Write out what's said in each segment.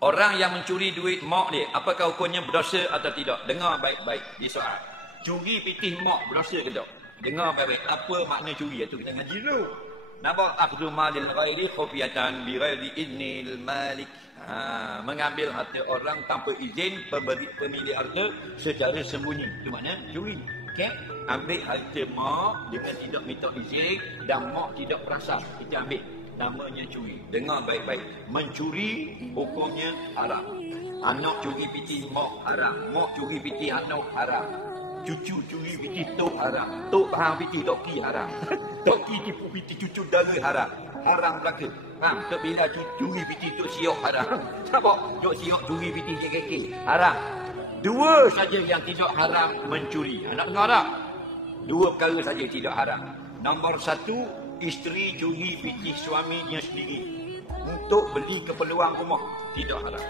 Orang yang mencuri duit mak dia, apakah hukumnya berdosa atau tidak? Dengar baik-baik di soal. Curi pitih mak berdosa ke tak? Dengar baik-baik. Apa makna curi? Itu kita ngaji dulu. Nabak akhdu malil ghairi khufiyatan bi ghairi idnil malik. Mengambil harta orang tanpa izin pemilik harta secara sembunyi. Itu makna curi. Okay? Ambil harta mak dengan tidak minta izin dan mak tidak perasan. Kita ambil. Namanya curi. Dengar baik-baik. Mencuri hukumnya haram. Anak curi piti mak haram. Mak curi piti anak haram. Cucu curi piti tok haram. Tok bahang piti toki haram. Toki tipu piti cucu dara haram. Haram belaka. Faham? Tok bila curi piti tok siok haram. Nampak? Tok siok curi piti kekek. Haram. Dua saja yang tidak haram mencuri. Anak dengar tak? Dua perkara saja tidak haram. Nombor satu, isteri curi pitih suaminya sendiri untuk beli keperluan rumah. Tidak haram.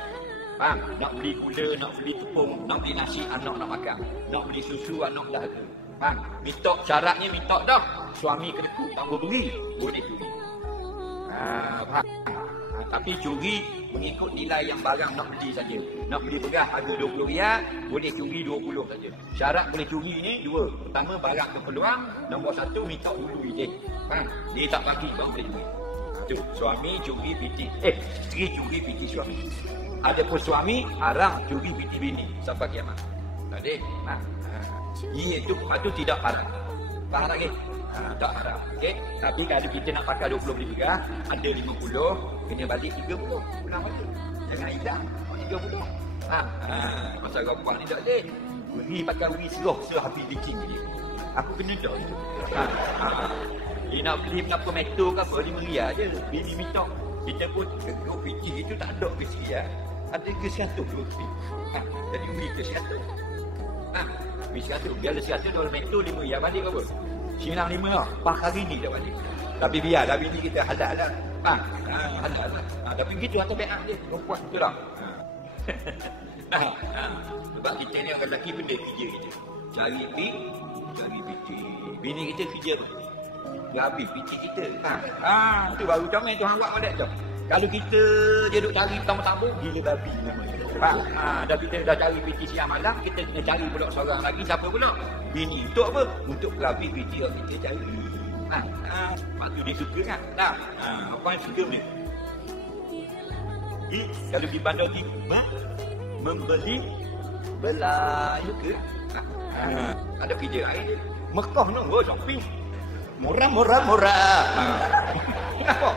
Faham? Nak beli gula, nak beli tepung, nak beli nasi, anak nak makan. Nak beli susu, anak dah ada. Faham? Minta, syaratnya minta dah. Suami kena tambah beri, boleh curi. Faham? Tapi curi mengikut nilai yang barang nak beli saja. Nak beli beras harga RM20, boleh curi 20 saja. Syarat boleh curi ni dua. Pertama, barang keperluan. Nombor satu, minta dulu izin. Faham? Dia tak bagi, baru boleh curi. Tu, suami curi piti. Isteri curi piti suami. Adapun suami, haram curi piti bini. Sampai kiamat. Tadi, itu tidak haram. Faham lagi? Tak haram. Okay? Tapi kalau kita nak pakai 20 beli beras, ada 50, kena balik 30. Pulang balik. Jangan hilang. 30. Masa rapah ni tak boleh. Beri pakai beri serah habis licin dia. Aku kena dah itu. Dia nak beli berapa meter ke apa, RM5 je. Bini minta. Kita pun teguk fikir itu tak ada ke sekian. Ada ke 100 RM20. Jadi beri ke 100. Beri 100. Biar ada 100 dalam meter RM5 balik ke apa? 95 lah. Pas hari ni dah balik. Tapi biarlah bini kita halal lah. Halal lah. Tapi begitu atas beak dia. Perempuan betul tak? Sebab kita ni orang lelaki benda kerja kita. Cari piti. Bini kita kerja apa? Dia habis piti kita. Itu baru comel Tuhan buat balik tu. Kalau kita je duk cari tamu-tamu, gila babi namanya. Dah kita dah cari piti siang malam, kita kena cari pula seorang lagi. Siapa pula? Bini. Untuk apa? Untuk perapi piti yang kita cari. Sebab tu dia suka kan? Apa yang suka ni? Kalau di bandar timur, membeli belayu ke? Ada kerja air. Mekah nak shopping. Murah. Kenapa?